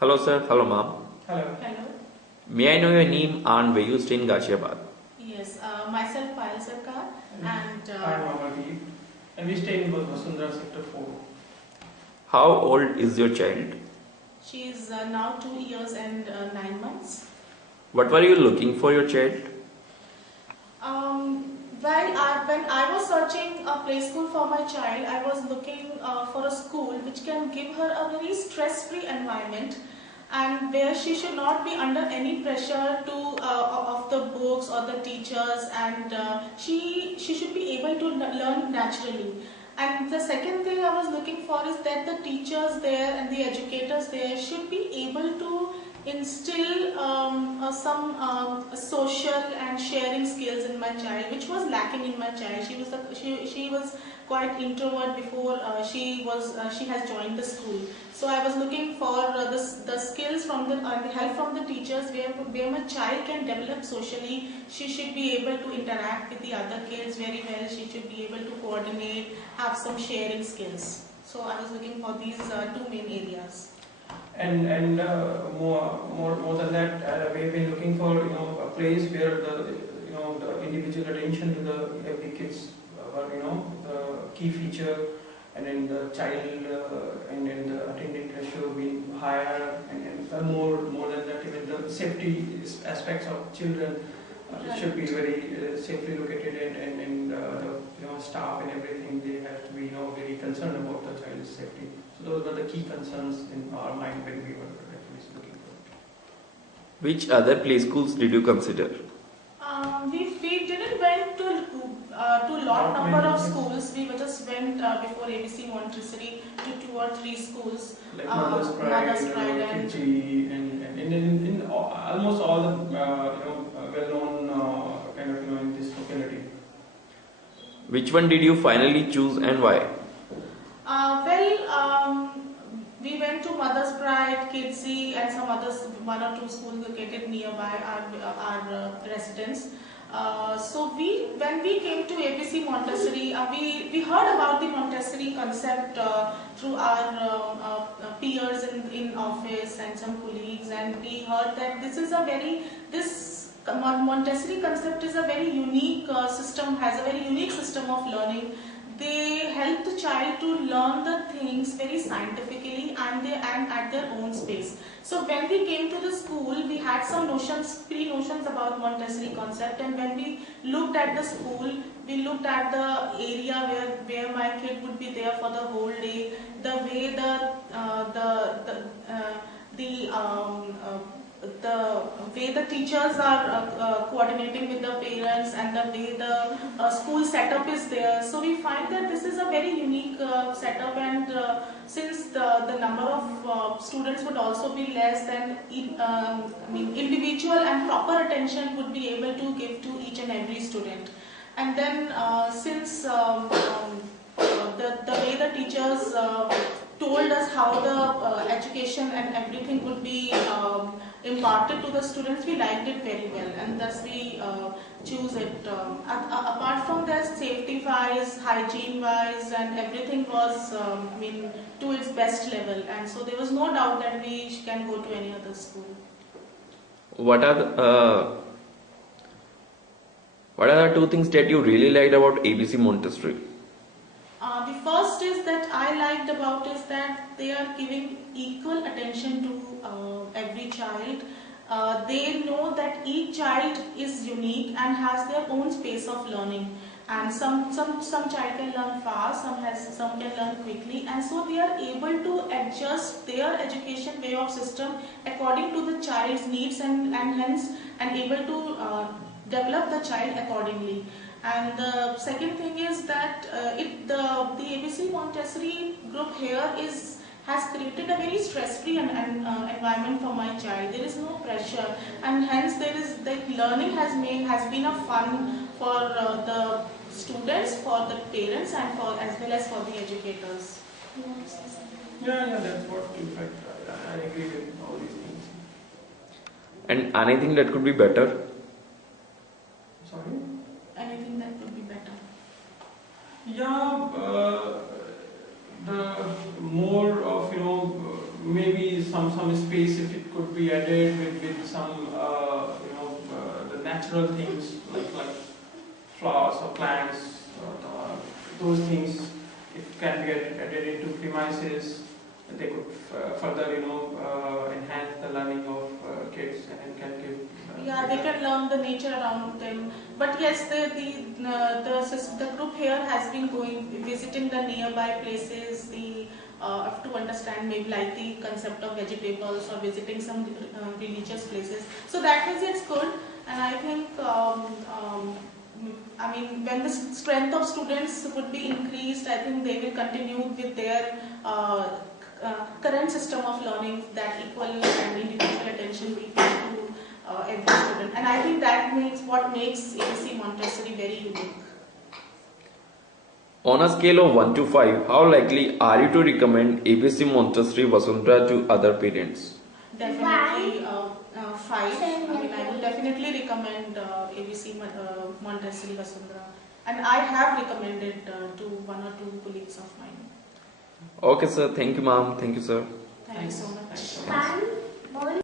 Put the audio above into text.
Hello sir, hello ma'am. Hello. Hello. May I know your name and where you stay in Ghaziabad? Yes, myself Payal Sarkar and I'm Amardeep. And we stay in Vasundhara Sector 4. How old is your child? she is now 2 years and 9 months. What were you looking for your child? When I was searching a play school for my child, I was looking for a school which can give her a very stress-free environment and where she should not be under any pressure of the books or the teachers, and she should be able to learn naturally. And the second thing I was looking for is that the teachers there and the educators there should be able to instill some social and sharing skills in my child, which was lacking in my child. She was quite introvert before she has joined the school. So I was looking for the skills from the help from the teachers where my child can develop socially. She should be able to interact with the other kids very well. She should be able to coordinate, have some sharing skills. So I was looking for these two main areas. And more than that, we've been looking for a place where the individual attention to the every kids were the key feature, and then the child and then the attendant ratio being higher, and more than that, even the safety aspects of children it should be very safely located, and the staff and everything, they have to be very concerned about the child's safety. So those were the key concerns in our mind when we were actually looking for it. Which other play schools did you consider? We didn't went to lot number of schools. We just went before ABC Montessori to 2 or 3 schools. Like Mother's Pride, and Kitchi, and in almost all the well-known kind of in this locality. Which one did you finally choose and why? We went to Mother's Pride, Kidsi, and some others, 1 or 2 schools located nearby our residence. So when we came to ABC Montessori, we heard about the Montessori concept through our peers in office and some colleagues, and we heard that this Montessori concept is a very unique system, has a very unique system of learning. They help the child to learn the things very scientifically and at their own space. So when we came to the school, we had some pre-notions about Montessori concept, and when we looked at the school, we looked at the area where my kid would be there for the whole day, the way the way the teachers are coordinating with the parents, and the way the school setup is there. So we find that this is a very unique setup, and since the number of students would also be less, then individual and proper attention would be able to give to each and every student. And then since the way the teachers told us how the education and everything would be imparted to the students, we liked it very well, and thus we choose it. Apart from that, safety wise, hygiene wise, and everything was to its best level, and so there was no doubt that we can go to any other school. What are the 2 things that you really liked about ABC Montessori? The first is that I liked about is that they are giving equal attention to every child. They know that each child is unique and has their own space of learning, and some child can learn fast, some can learn quickly, and so they are able to adjust their education way of system according to the child's needs, and hence able to develop the child accordingly. And the second thing is that the ABC Montessori group here has created a very stress-free environment for my child. There is no pressure, and hence learning has been a fun for the students, for the parents, and as well as for the educators. Yeah, that's what in fact I agree with all these things. And anything that could be better? Sorry? Anything that would be better? Yeah, the more of maybe some some space if it could be added with some the natural things like flowers or plants, those things, if can be added into premises, they could further enhance the learning of kids and can give. Yeah, they can learn the nature around them. But yes, the group here has been visiting the nearby places, to understand maybe like the concept of vegetables or visiting some religious places. So that was it's good, and I think I mean when the strength of students would be increased, I think they will continue with their current system of learning, that equal and individual attention be given to every student, and I think that makes ABC Montessori very unique. On a scale of 1 to 5, how likely are you to recommend ABC Montessori Vasundhara to other parents? Definitely 5. I mean, I would definitely recommend ABC Montessori Vasundhara, and I have recommended to one or two colleagues of mine. Okay, sir. Thank you, ma'am. Thank you, sir. Thank you so much.